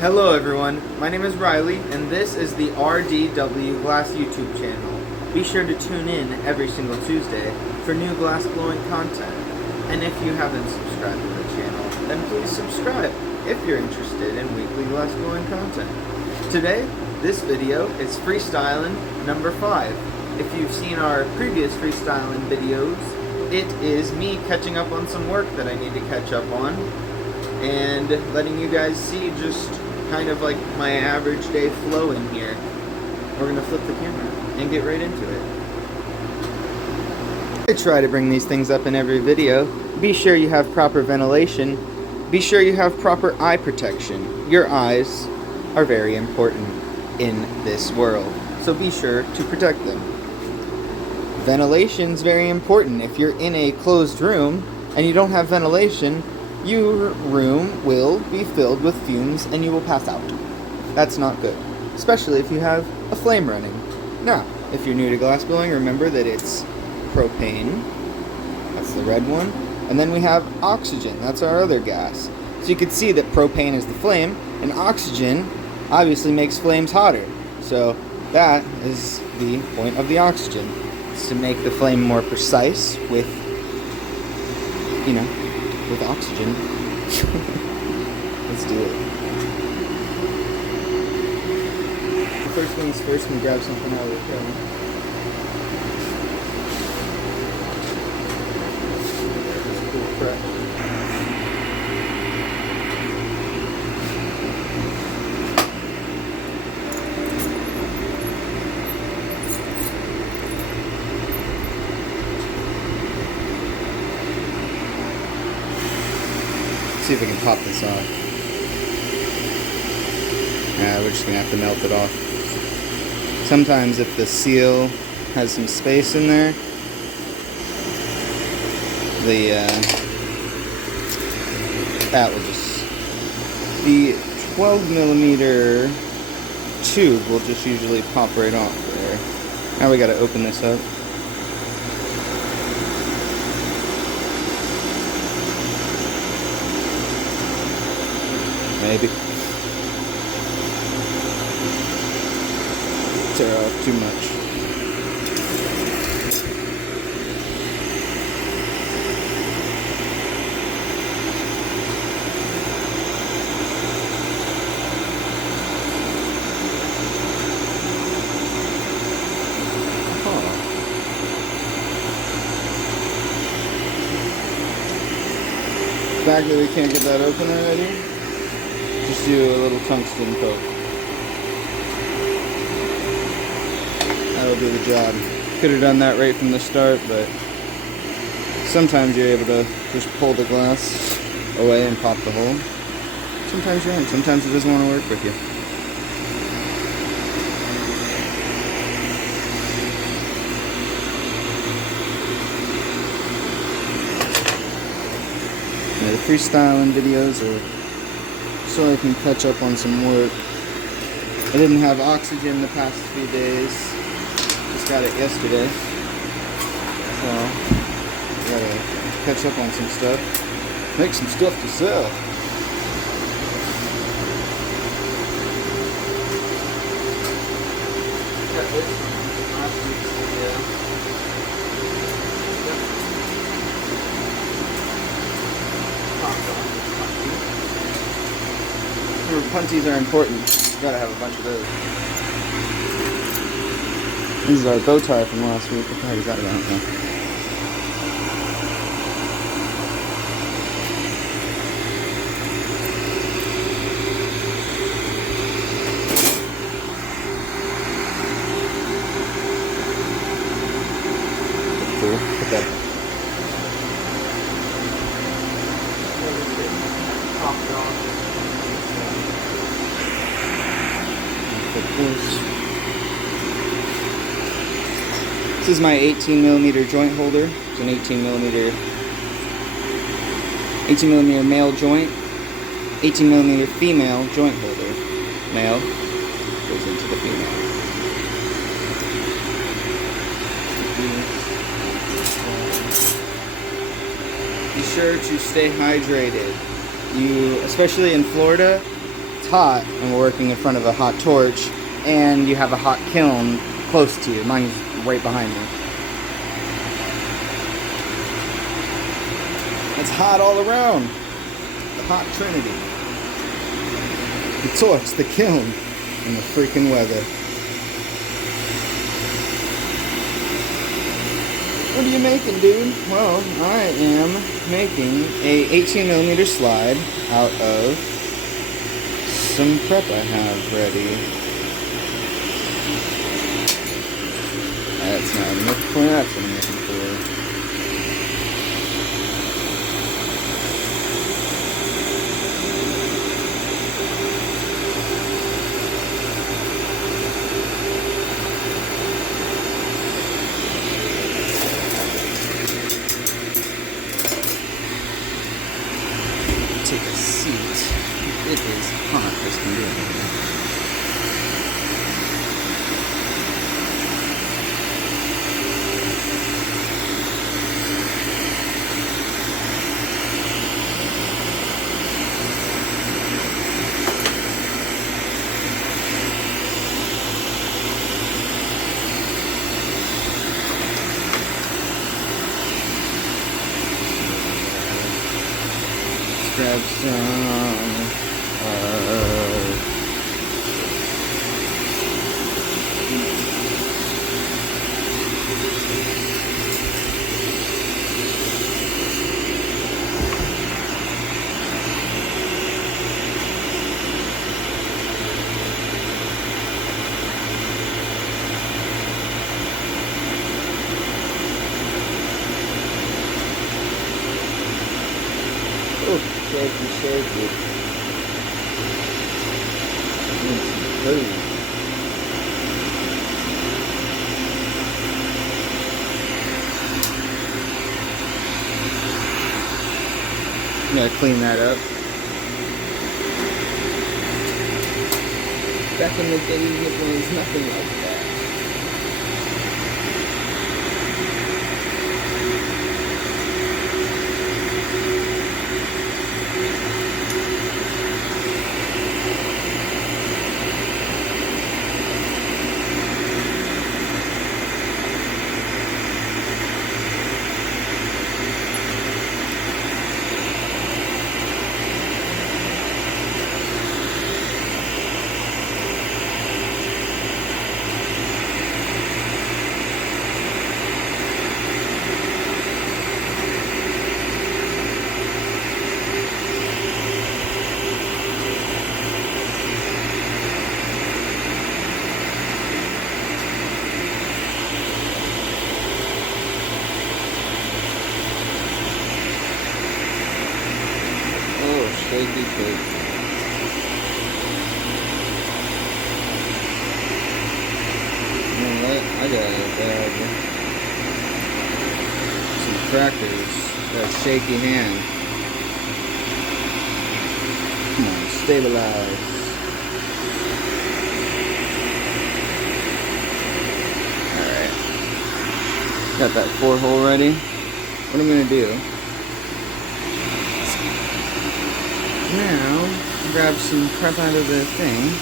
Hello everyone, my name is Riley and this is the RDW Glass YouTube channel. Be sure to tune in every single Tuesday for new glass blowing content. And if you haven't subscribed to the channel, then please subscribe if you're interested in weekly glass blowing content. Today, this video is Freestylen number 5. If you've seen our previous Freestylen videos, it is me catching up on some work that I need to catch up on and letting you guys see just kind of like my average day flow in here. We're gonna flip the camera and get right into it. I try to bring these things up in every video. Be sure you have proper ventilation. Be sure you have proper eye protection. Your eyes are very important in this world, so be sure to protect them. Ventilation is very important. If you're in a closed room and you don't have ventilation, your room will be filled with fumes and you will pass out. That's not good, especially if you have a flame running. Now, if you're new to glass blowing, remember that it's propane, that's the red one, and then we have oxygen, that's our other gas. So you can see that propane is the flame, and oxygen obviously makes flames hotter. So that is the point of the oxygen. It's to make the flame more precise with, with oxygen. Let's do it. First things first, we grab something out of the kettle. Cool crap. See if we can pop this off. Yeah, we're just gonna have to melt it off. Sometimes if the seal has some space in there, that will just, the 12mm tube will just usually pop right off there. Now we gotta open this up. Maybe. Tear off too much. The fact that we can't get that open already, just do a little tungsten poke. That'll do the job. Could have done that right from the start, but sometimes you're able to just pull the glass away and pop the hole. Sometimes you aren't. Sometimes it doesn't want to work with you. Yeah, the Freestylen videos are so I can catch up on some work. I didn't have oxygen the past few days. Just got it yesterday. So, gotta catch up on some stuff. Make some stuff to sell. Got this last week's video. Punties are important. You gotta have a bunch of those. This is our bow tie from last week. I already got it out now. Cool. Put that. This is my 18mm joint holder. It's an 18mm male joint, 18mm female joint holder. Male goes into the female. Be sure to stay hydrated. You, especially in Florida, it's hot and we're working in front of a hot torch and you have a hot kiln close to you. Mine's right behind me. It's hot all around. The hot trinity. The torch, the kiln, and the freaking weather. What are you making, dude? Well, I am making a 18mm slide out of some prep I have ready. That's not enough for that's what I'm looking for. Take a seat. It is hot as can be. Grab some shaky. Need some food. I'm gonna clean that up. Back in the days, it was nothing like that. Shaky cake. You know what? I got some crackers. Got a shaky hand. Come on, stabilize. Alright. Got that 4-hole ready. What I'm gonna do now, grab some prep out of the thing.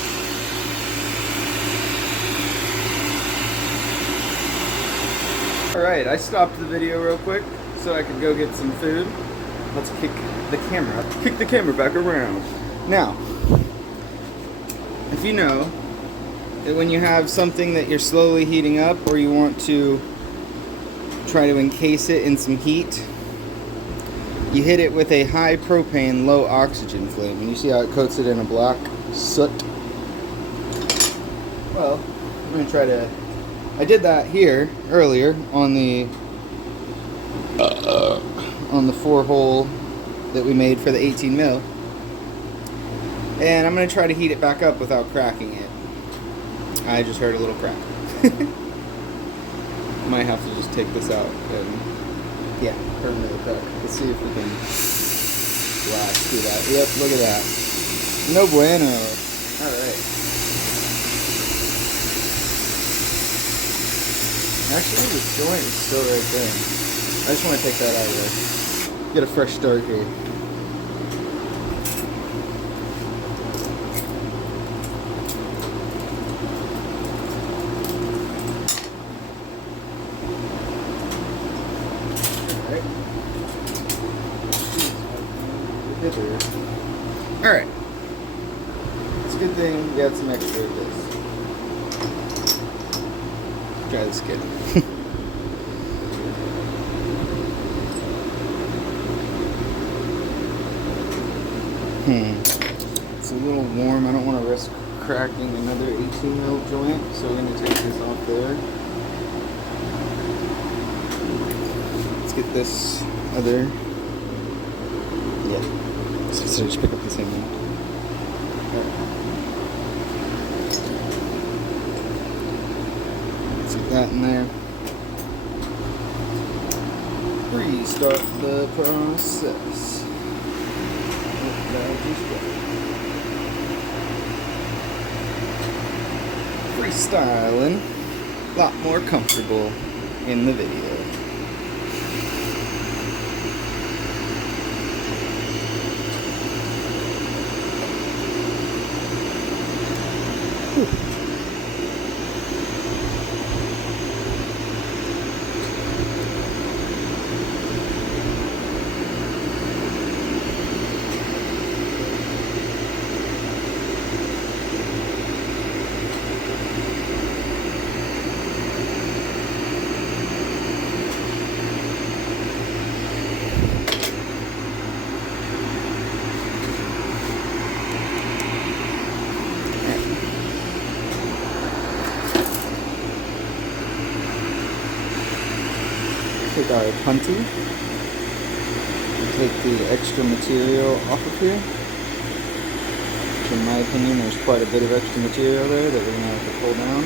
Alright, I stopped the video real quick so I could go get some food. Let's kick the camera back around. Now, if you know that when you have something that you're slowly heating up or you want to try to encase it in some heat, you hit it with a high propane, low oxygen flame, and you see how it coats it in a black soot? Well, I'm going to try to... I did that here earlier on the 4-hole that we made for the 18mm, and I'm going to try to heat it back up without cracking it. I just heard a little crack. Might have to just take this out and... yeah, permanently crack. Let's see if we can blast through that. Yep, look at that. No bueno. Alright. Actually, the joint is still right there. I just want to take that out of there. Get a fresh start here. here. Alright. It's a good thing we got some extra of this. Try this kid. It's a little warm. I don't want to risk cracking another 18 mil joint, so we're going to take this off there. Let's get this other. Yeah. So just pick up the same one. Let's get that in there. Restart the process. Freestyling, a lot more comfortable in the video. Take our punty and take the extra material off of here. Which in my opinion, there's quite a bit of extra material there that we're going to have to pull down.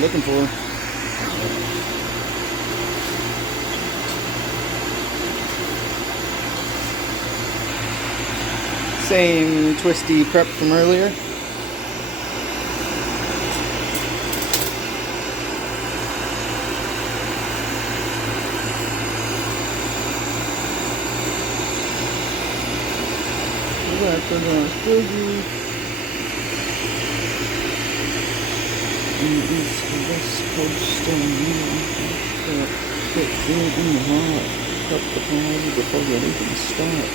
Looking for. Same twisty prep from earlier. the last boogie. East to west coast and put it in the hot. Cup the party before you even start.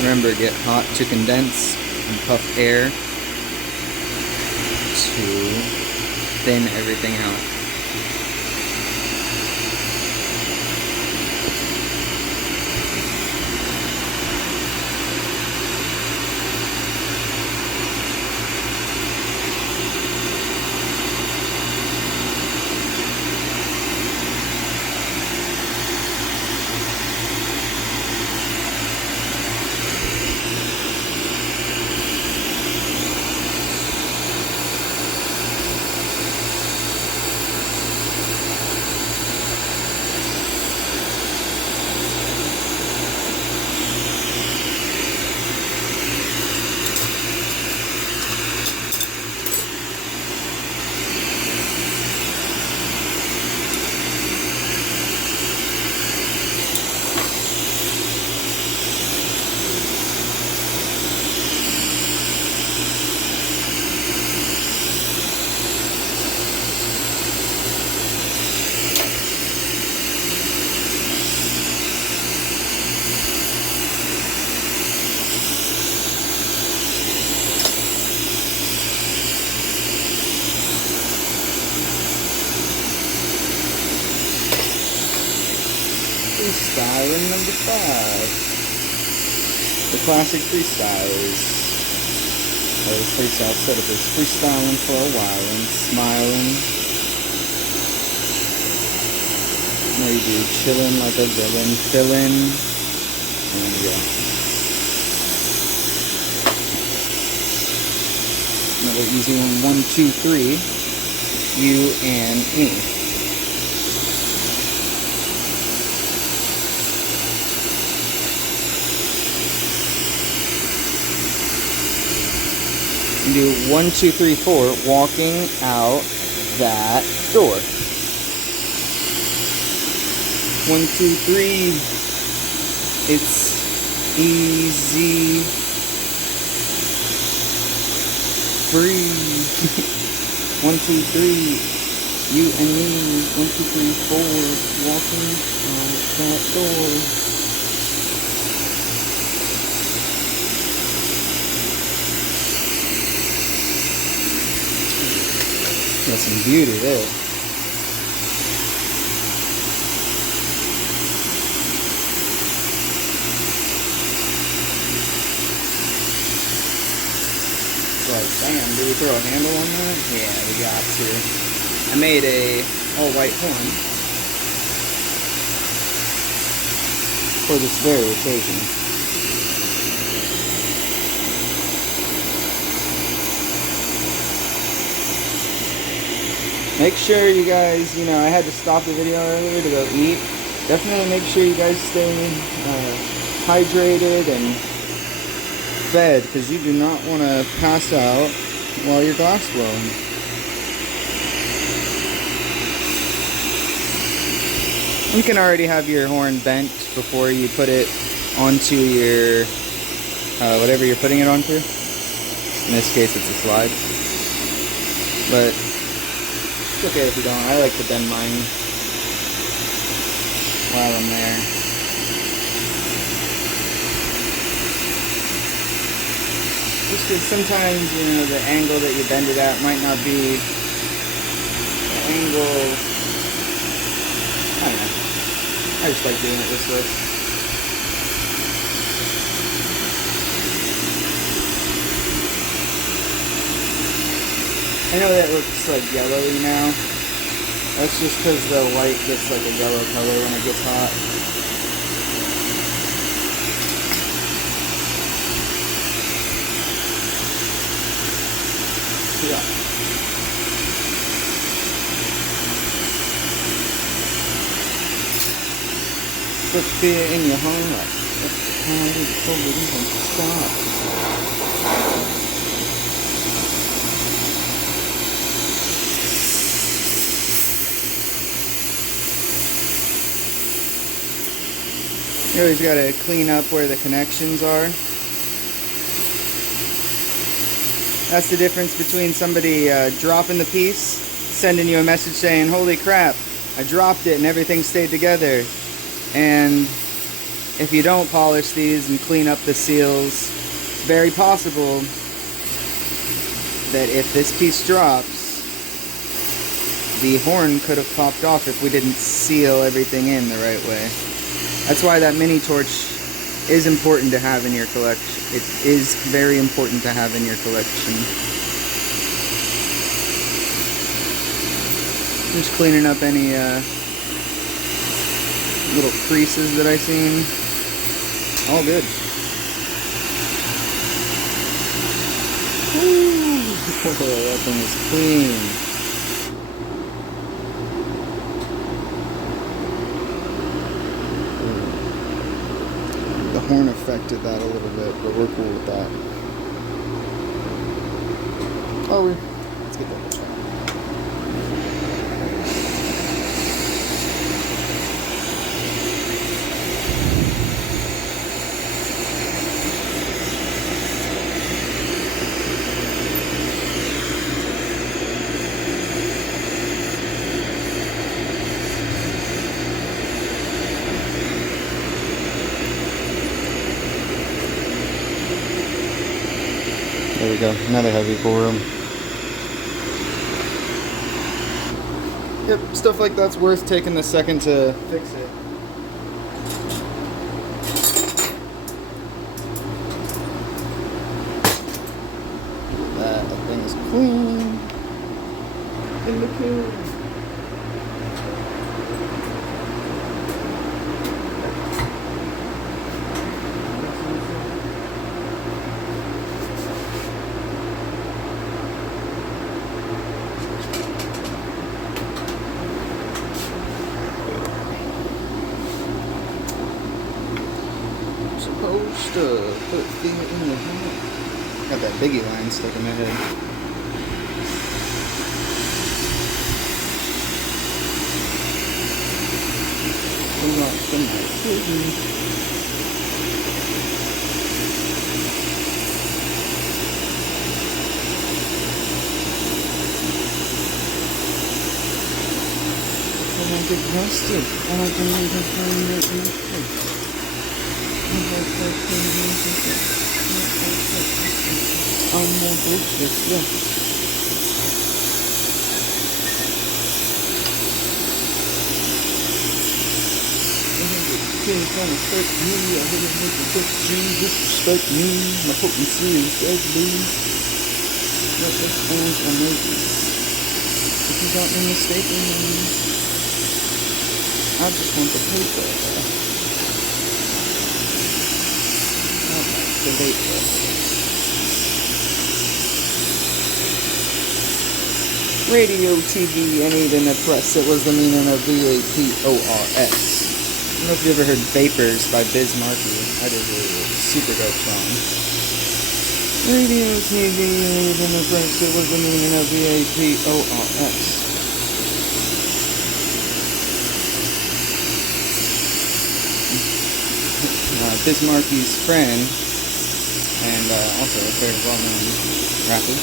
Remember, get hot to condense and puff air to thin everything out. Freestylen number 5. The classic freestylers. The freestyle setup is freestyling for a while and smiling. Now you do chillin' like a villain, fillin'. And yeah. Another easy one. 1, 2, 3. You and me. Do 1, 2, 3, 4, walking out that door. 1, 2, 3. It's easy, free. 1, 2, 3. You and me. 1, 2, 3, 4. Walking out that door. Got some beauty there. Like, damn, do we throw a handle on that? Yeah, we got to. I made a all-white horn for this very occasion. Make sure you guys, I had to stop the video earlier to go eat. Definitely make sure you guys stay hydrated and fed, because you do not want to pass out while you're glass blowing. You can already have your horn bent before you put it onto your, whatever you're putting it onto. In this case, it's a slide. But it's okay if you don't. I like to bend mine while I'm there. Just because sometimes, you know, the angle that you bend it at might not be the angle. I don't know. I just like doing it this way. I know that looks like yellowy now. That's just because the white gets like a yellow color when it gets hot. Yeah. Put fear in your heart. That's the kind before we even start. You always got to clean up where the connections are. That's the difference between somebody dropping the piece, sending you a message saying, holy crap, I dropped it and everything stayed together. And if you don't polish these and clean up the seals, it's very possible that if this piece drops, the horn could have popped off if we didn't seal everything in the right way. That's why that mini torch is important to have in your collection. It is very important to have in your collection. Just cleaning up any little creases that I seen. All good. Ooh, that thing is clean. The horn affected that a little bit, but we're cool with that. Oh, let's get that. There we go. Now they have equal room. Yep, stuff like that's worth taking the second to fix it. That thing is clean. In the cube. Supposed to put fear in your heart. Got that Biggie line stuck in my head. Hold on, somebody. I don't get rusted. I don't think you can find it in the place. I'm more bullshit, yeah. Trying to hurt me, I didn't make it touch you, disrespect me, my potency is deadly. Let the fans are maybe. If you got me mistaken, I just want the paper. The vapor. Radio, TV, and even the press. It was the meaning of VAPORS. I don't know if you ever heard Vapors by Biz Markie. That is a super dope song. Radio, TV, and even the press. It was the meaning of VAPORS. Biz Markie's friend, and also a very well-known rapper,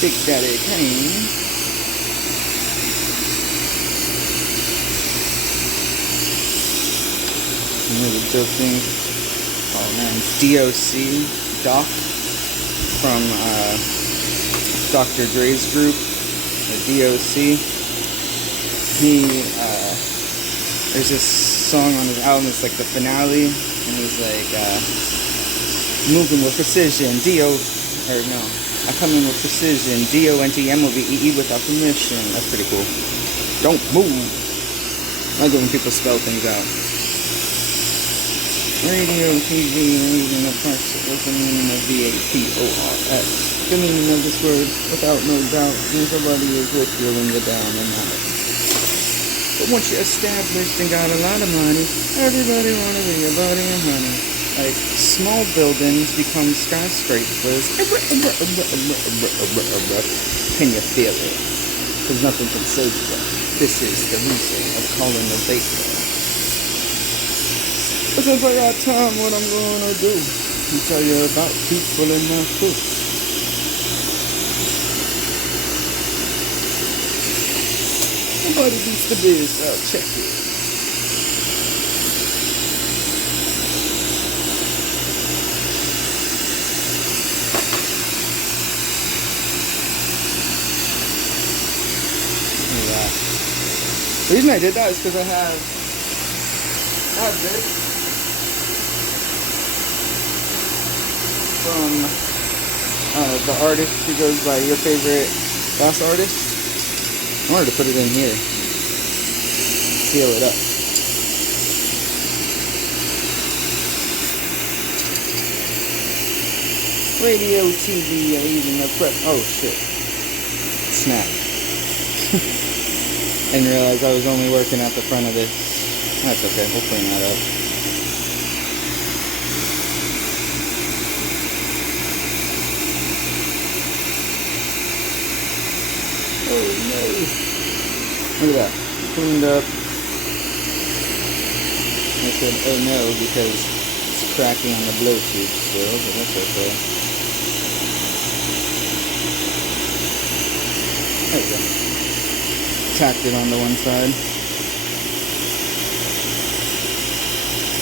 Big Daddy Kane. Another dope thing called man, DOC, Doc, from Dr. Dre's group, the DOC. There's this song on his album, it's like the finale, and he's like, moving with precision, I come in with precision, D-O-N-T-M-O-V-E-E without permission. That's pretty cool. Don't move. I like when people spell things out. Radio, TV, reading the parts, what's the meaning of V-A-P-O-R-S? The meaning of this word, without no doubt, means somebody is with you when you're down and out. But once you're established and got a lot of money, everybody wanna be your buddy and honey. Like, small buildings become skyscrapers. Can you feel it? Because nothing can save you. This is the reason of calling the vapor. But since I got time, what I'm gonna do is tell you about people in my crew. Nobody beats the biz, I'll check it. The reason I did that is because I have this from the artist who goes by your favorite bass artist. I wanted to put it in here, seal it up. Radio, TV, even the prep. Oh shit! Snap. And realized I was only working at the front of this. That's okay, we'll clean that up. Oh no. Look at that. Cleaned up. I said oh no because it's cracking on the blow tube still, but that's okay. There we go. Tacked it on the one side.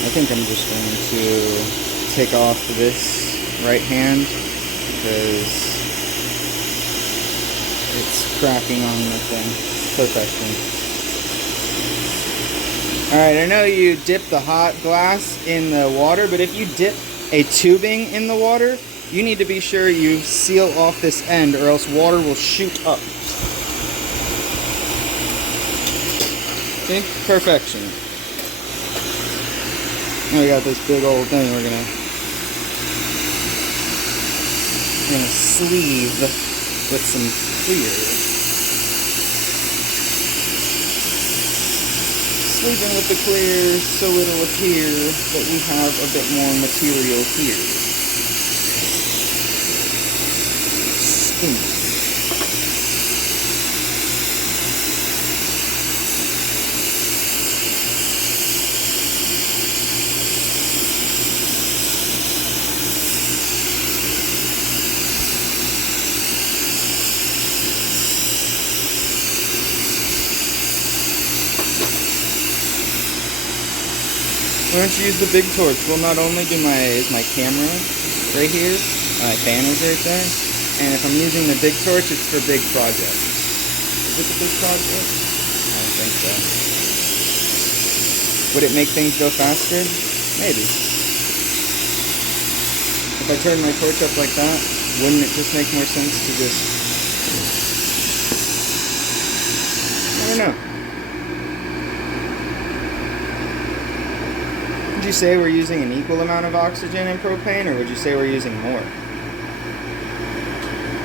I think I'm just going to take off this right hand because it's cracking on the thing. Perfection. Alright, I know you dip the hot glass in the water, but if you dip a tubing in the water, you need to be sure you seal off this end or else water will shoot up. See? Perfection. Now we got this big old thing we're gonna sleeve with some clear. Sleeving with the clear so it'll appear that we have a bit more material here. Smooth. Why don't you use the big torch? Well, not only is my camera right here, my fan is right there, and if I'm using the big torch, it's for big projects. Is it the big project? I don't think so. Would it make things go faster? Maybe. If I turn my torch up like that, wouldn't it just make more sense to just... I don't know. Would you say we're using an equal amount of oxygen and propane, or would you say we're using more?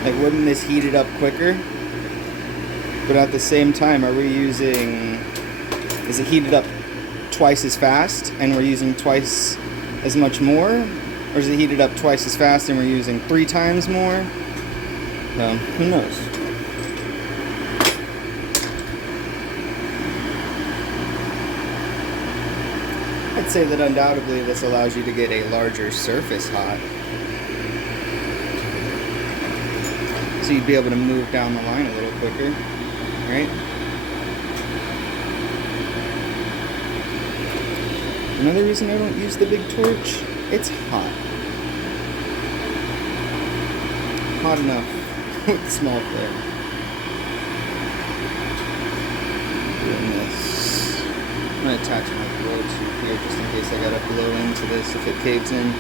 Like, wouldn't this heat it up quicker? But at the same time, are we using... Is it heated up twice as fast, and we're using twice as much more? Or is it heated up twice as fast, and we're using 3 times more? Who knows? I'd say that undoubtedly this allows you to get a larger surface hot. So you'd be able to move down the line a little quicker, right? Another reason I don't use the big torch It's hot. Hot enough with small flare. Doing this. I'm going to attach my blow tube here just in case I got to blow into this if it caves in.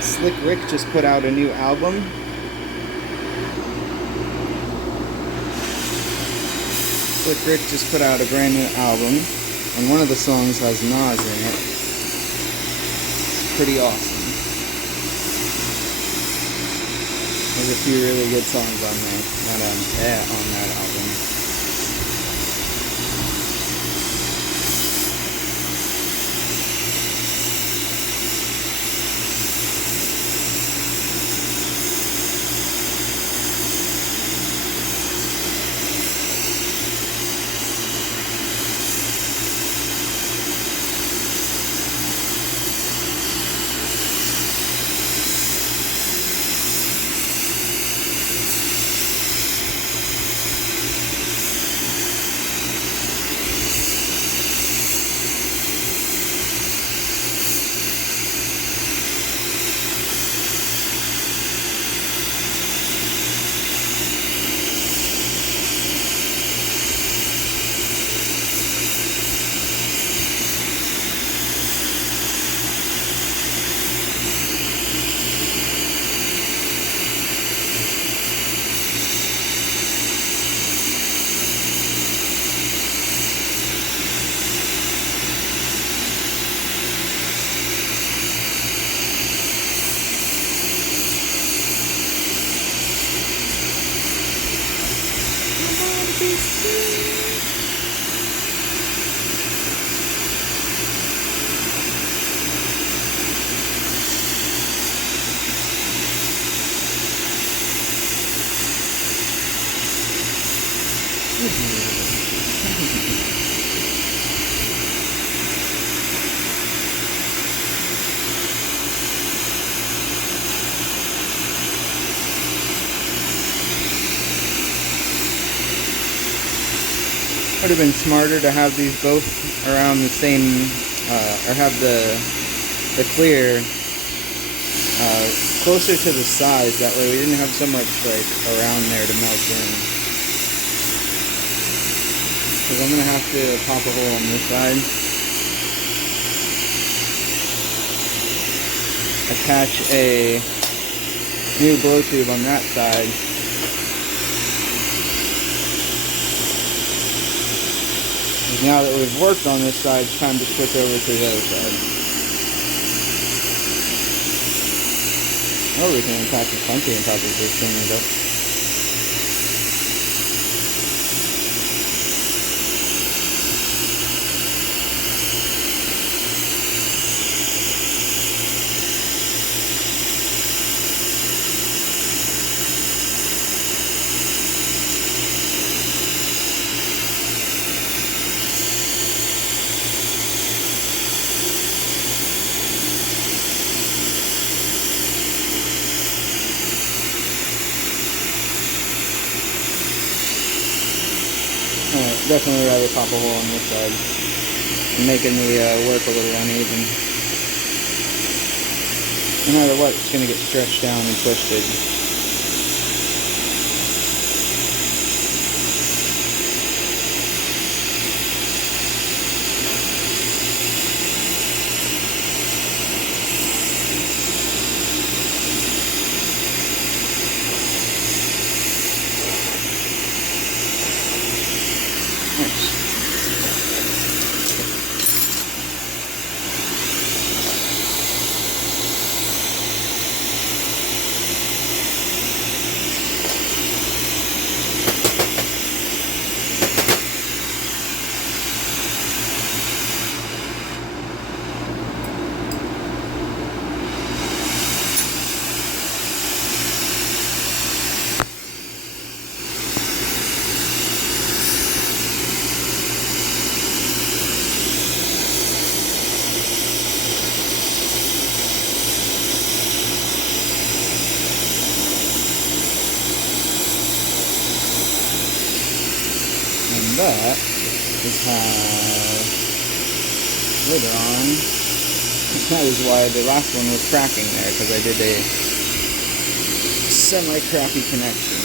Slick Rick just put out a new album. Slick Rick just put out a brand new album, and one of the songs has Nas in it. It's pretty awesome. There's a few really good songs on there, on that album. Would have been smarter to have these both around the same, or have the clear closer to the sides. That way we didn't have so much like around there to melt in. Because I'm gonna have to pop a hole on this side, attach a new blow tube on that side. Now that we've worked on this side, it's time to switch over to the other side. Oh, we can attach a punty on top of this thing and go. Definitely rather pop a hole on this side, making the work a little uneven. No matter what, it's going to get stretched down and twisted. that is have later on. That is why the last one was cracking there, because I did a semi-crappy connection.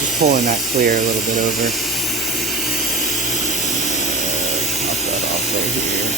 Just pulling that clear a little bit over. Pop that off right here.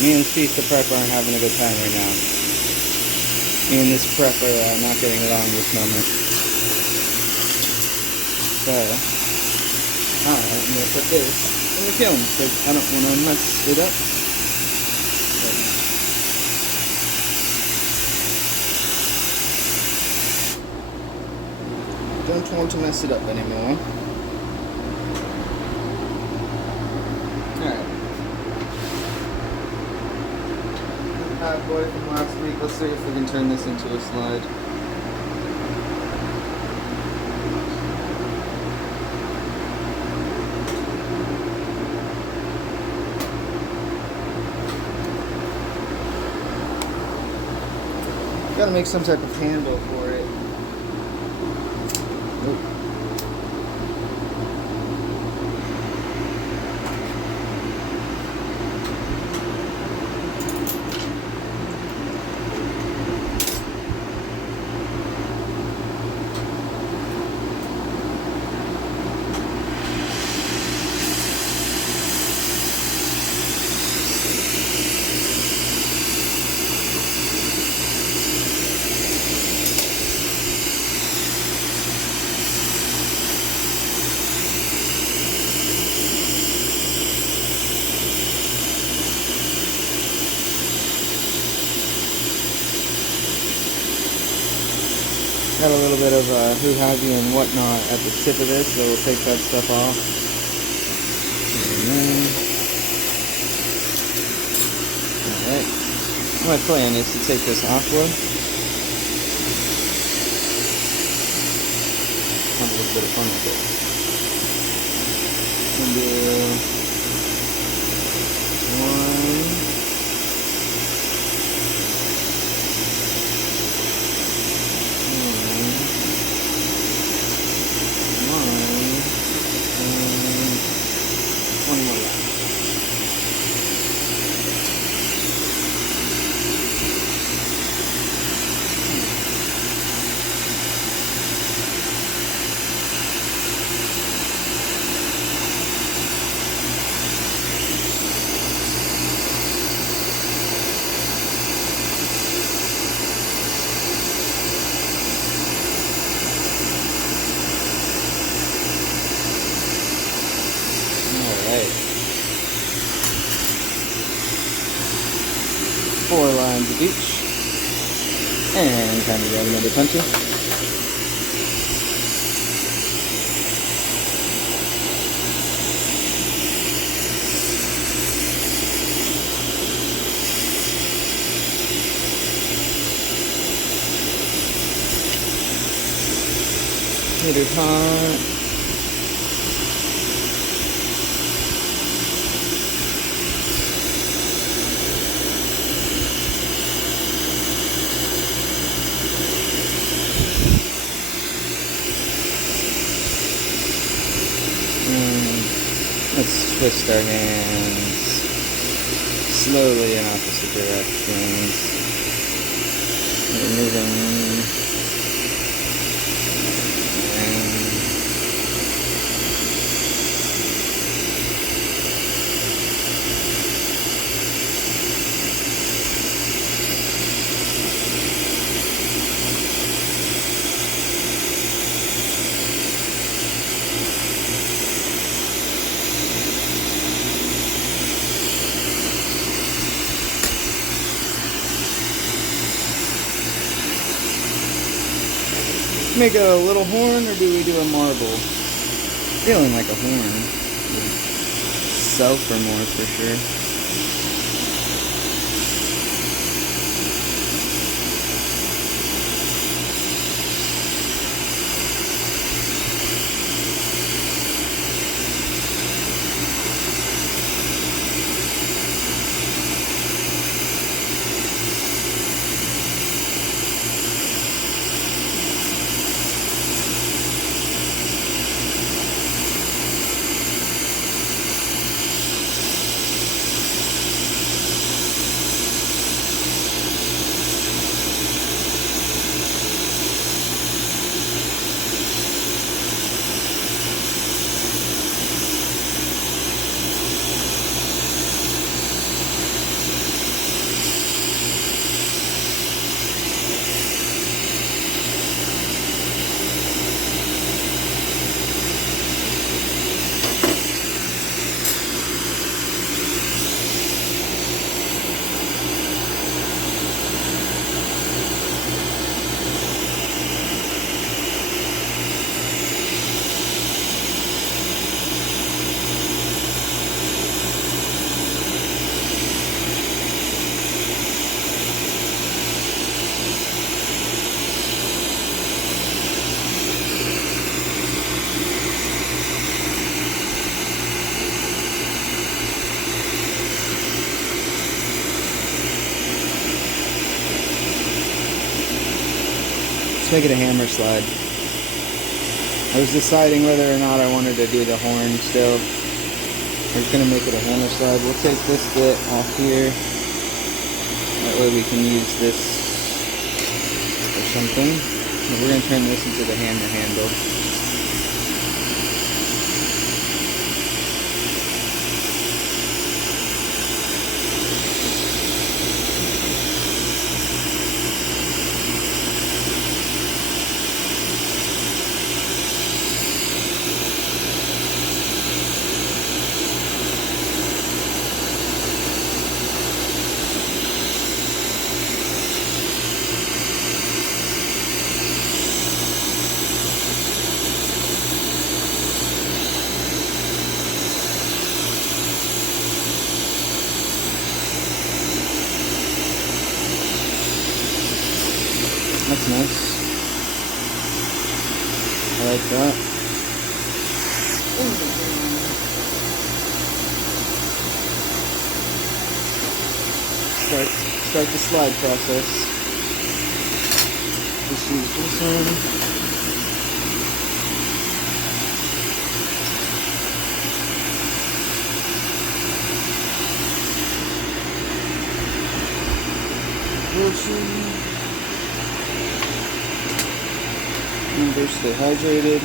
Me and this piece of prep aren't having a good time right now. Me and this prep are not getting along this moment. So, alright, I'm going to put this in the kiln because I don't want to mess it up. Don't want to mess it up anymore. Alright. Bad boy from last week. Let's see if we can turn this into a slide. Gotta make some type of handle for it. Nope. Got a little bit of who have you and whatnot at the tip of this, so we'll take that stuff off. Alright. My plan is to take this aqua, have a little bit of fun with it. And do one. One more left. Alright. 4 lines of each. And time to grab another pencil. Hit it hot. Let's twist our hands slowly in opposite directions. We're moving. Make a little horn, or do we do a marble? Feeling like a horn would sell for more for sure. Let's make it a hammer slide. I was deciding whether or not I wanted to do the horn still. We're just going to make it a hammer slide. We'll take this bit off here. That way we can use this for something. And we're going to turn this into the hammer handle. That's nice. I like that. Start the slide process. Just use this one. Remember, stay hydrated.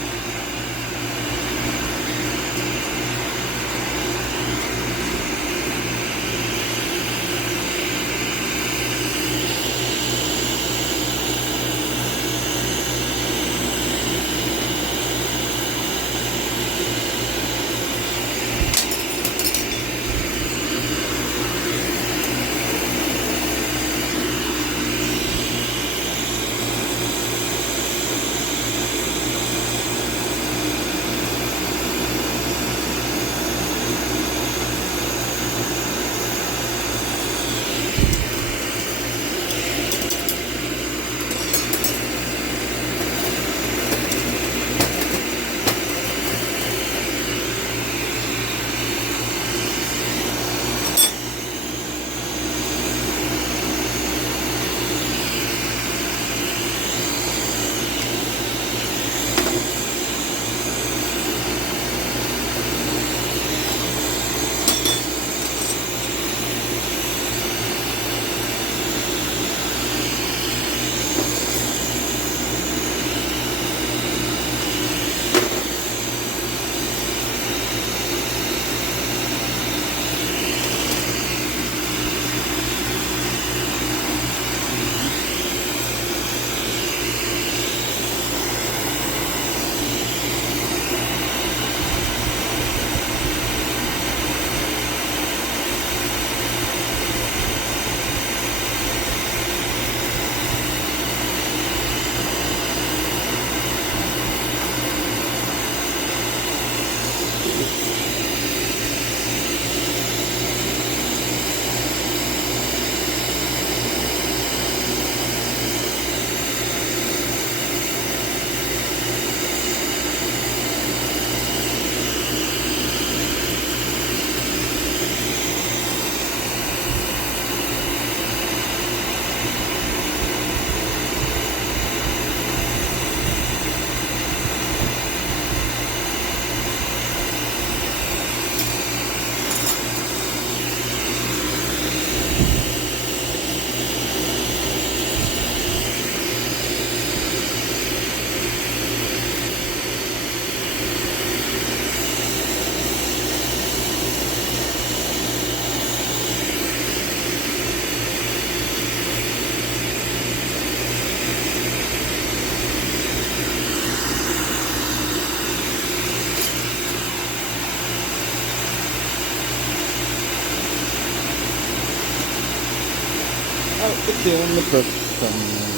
Out the tune, the perfect thumbnails.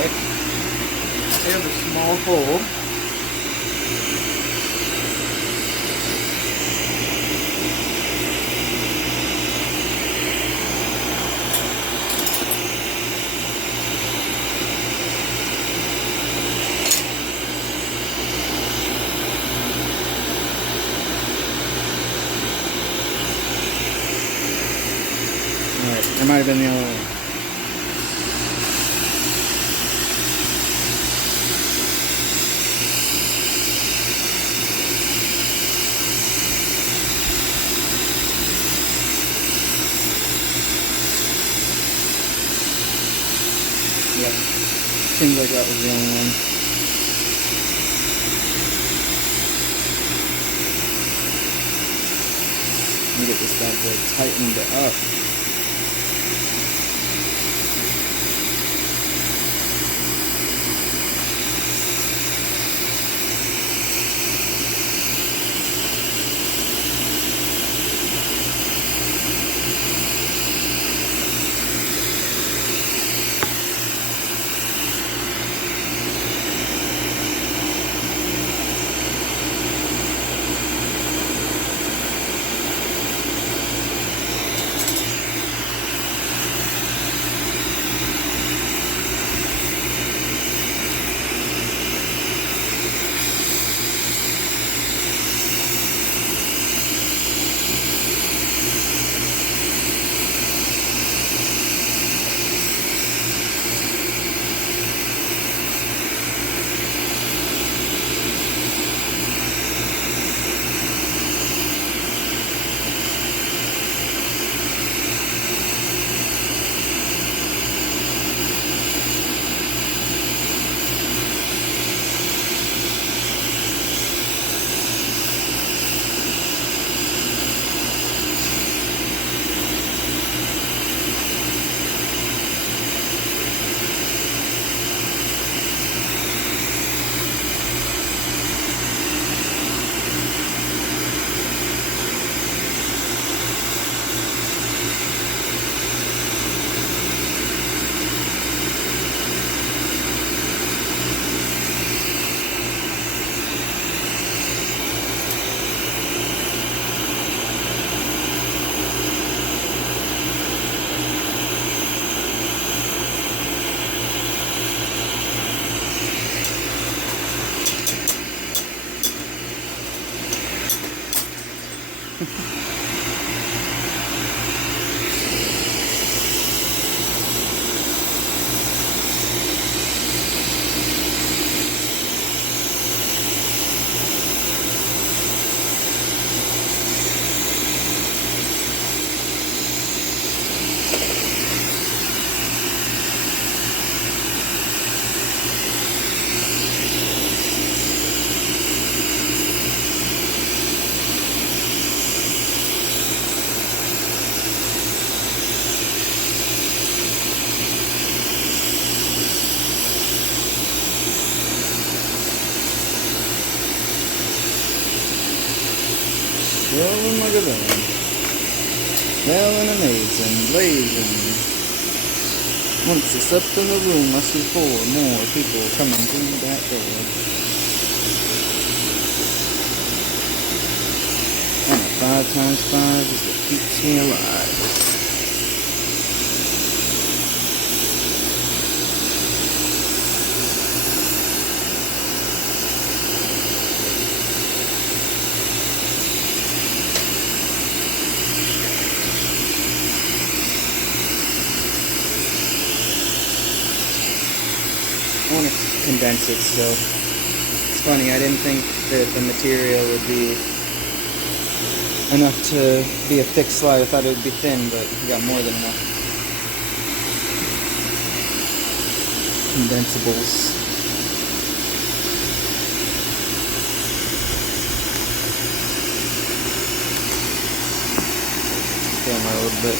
Alright. So you have a small hole. Alright, that might have been the other one. Yep. Seems like that was the only one. Let me get this bad boy tightened up. Swirling like a villain. Smelling amazing, blazing. Once it's up in the room, I see 4 more people coming through that door. And a 5 times 5 is what keeps me alive. I want to condense it still. It's funny, I didn't think that the material would be enough to be a thick slide. I thought it would be thin, but we got more than enough. Condensables. Camera a little bit.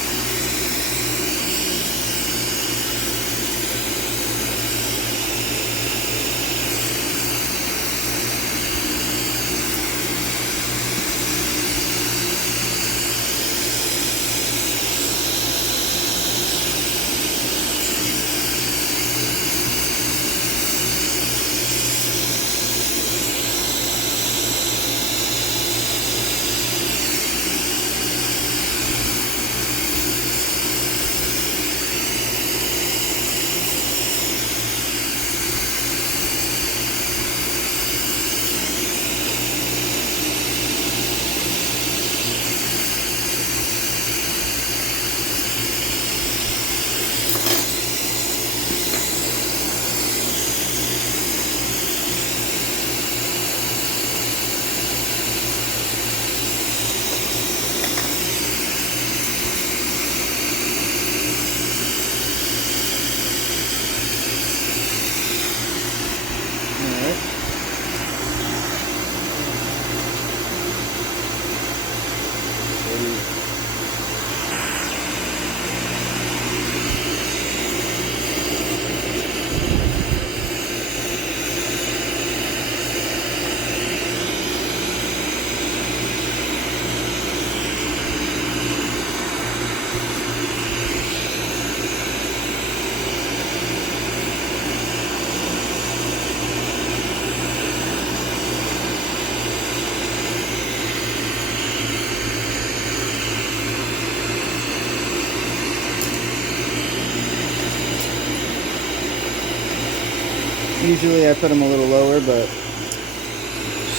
Usually I put them a little lower, but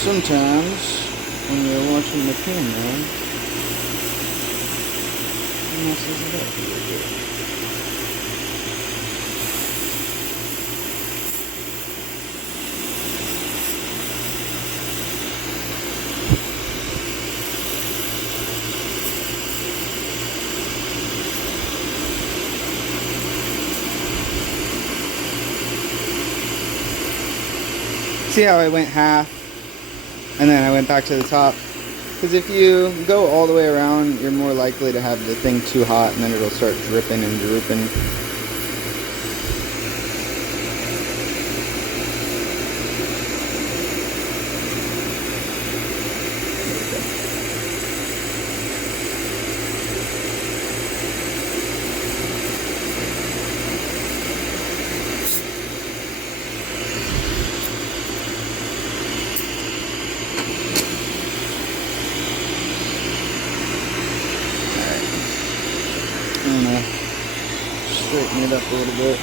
sometimes when you're watching the camera, it messes it up a little bit. See how I went half and then I went back to the top? Because if you go all the way around, you're more likely to have the thing too hot and then it'll start dripping and drooping. I'm gonna straighten it up a little bit.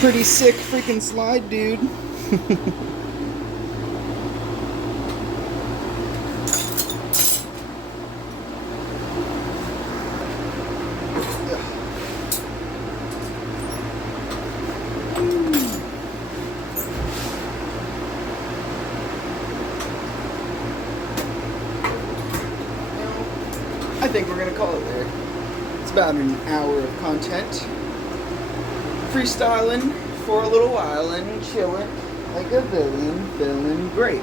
Pretty sick freaking slide, dude. I think we're gonna call it there. It's about an hour of content. Freestyling for a little while and chilling like a villain, feeling great.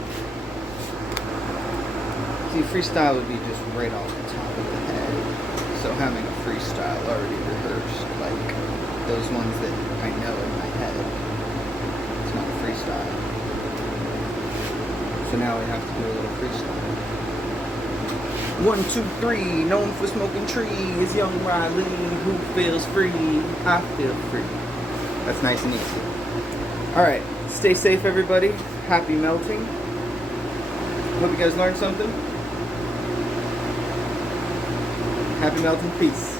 See, freestyle would be just right off the top of the head. So having a freestyle already rehearsed, like those ones that I know in my head, it's not freestyle. So now we have to do a little freestyle. 1, 2, 3, known for smoking trees, young Riley, who feels free, I feel free. That's nice and easy. Alright, stay safe everybody. Happy melting. Hope you guys learned something. Happy melting. Peace.